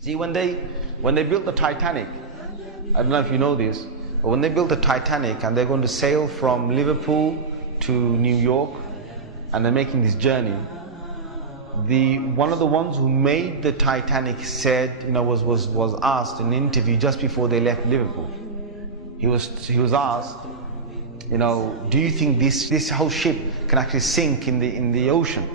See, when they built the Titanic, I don't know if you know this, but when they built the Titanic and they're going to sail from Liverpool to New York and they're making this journey, one of the ones who made the Titanic said, was asked in an interview just before they left Liverpool. He was asked, do you think this whole ship can actually sink in the ocean?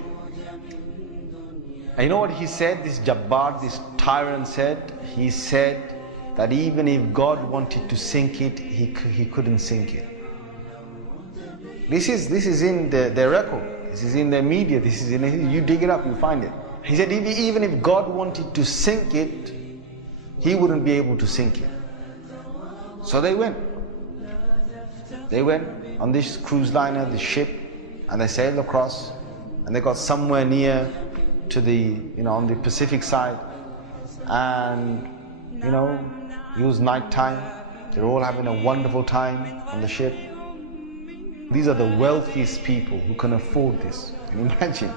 And you know what he said? This Jabbar, this tyrant said, he said that even if God wanted to sink it, he couldn't sink it. This is in their record. This is in their media. This is you dig it up, you find it. He said even if God wanted to sink it, he wouldn't be able to sink it. So they went. They went on this cruise liner, this ship, and they sailed across, and they got somewhere near to on the Pacific side, and it was night time. They're all having a wonderful time on the ship. These are the wealthiest people who can afford this. Can you imagine?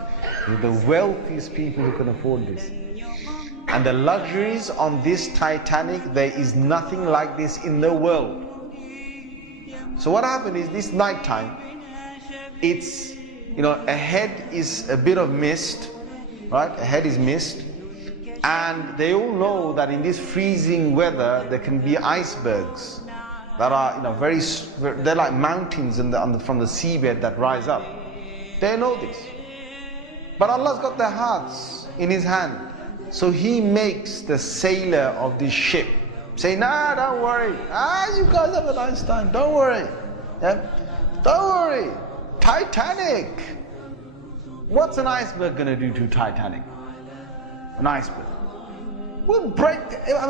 They're the wealthiest people who can afford this. And the luxuries on this Titanic, there is nothing like this in the world. So what happened is, this night time, it's, ahead is a bit of mist, right? Ahead is mist. And they all know that in this freezing weather, there can be icebergs that are, they're like mountains from the seabed that rise up. They know this. But Allah's got their hearts in His hand. So He makes the sailor of this ship say, nah, don't worry. You guys have a nice time. Don't worry. Yeah? Don't worry. Titanic. What's an iceberg going to do to Titanic? An iceberg will break.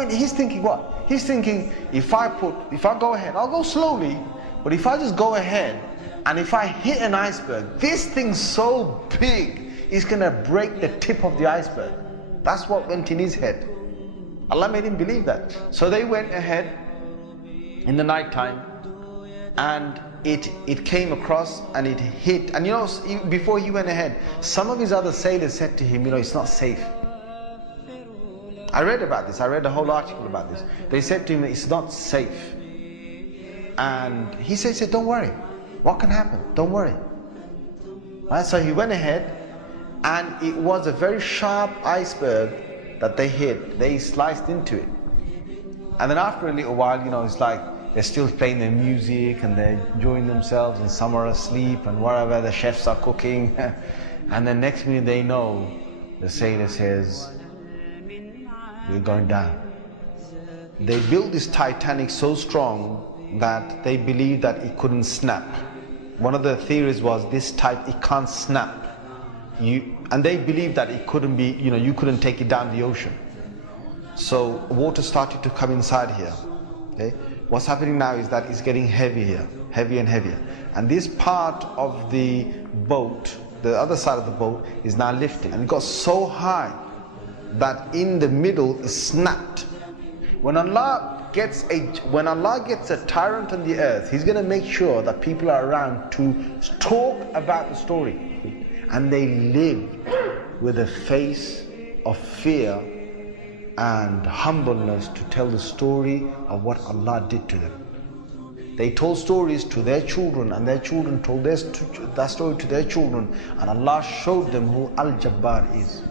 He's thinking what? He's thinking, if I go ahead, I'll go slowly, but if I just go ahead and if I hit an iceberg, this thing's so big, it's going to break the tip of the iceberg. That's what went in his head. Allah made him believe that. So they went ahead in the night time, and it came across and it hit. And before he went ahead, some of his other sailors said to him, it's not safe. I read about this. I read a whole article about this. They said to him, it's not safe. And he said, don't worry. What can happen? Don't worry. Right? So he went ahead, and it was a very sharp iceberg that they hit. They sliced into it. And then after a little while, it's like they're still playing their music and they're enjoying themselves, and some are asleep and wherever the chefs are cooking. And then next minute they know, the sailor says, we're going down. They built this Titanic so strong that they believed that it couldn't snap. One of the theories was it can't snap. And they believed that it couldn't be, you couldn't take it down the ocean. So water started to come inside here. Okay? What's happening now is that it's getting heavier and heavier. And this part of the boat, the other side of the boat, is now lifting. And it got so high that in the middle it snapped. When Allah gets a tyrant on the earth, He's going to make sure that people are around to talk about the story. And they lived with a face of fear and humbleness to tell the story of what Allah did to them. They told stories to their children, and their children told that story to their children, and Allah showed them who Al-Jabbar is,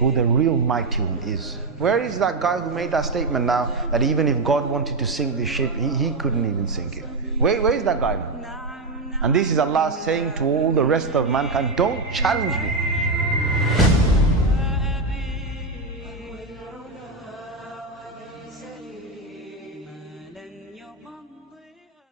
who the real mighty one is. Where is that guy who made that statement now, that even if God wanted to sink the ship, he couldn't even sink it? Where is that guy now? And this is Allah saying to all the rest of mankind, don't challenge me.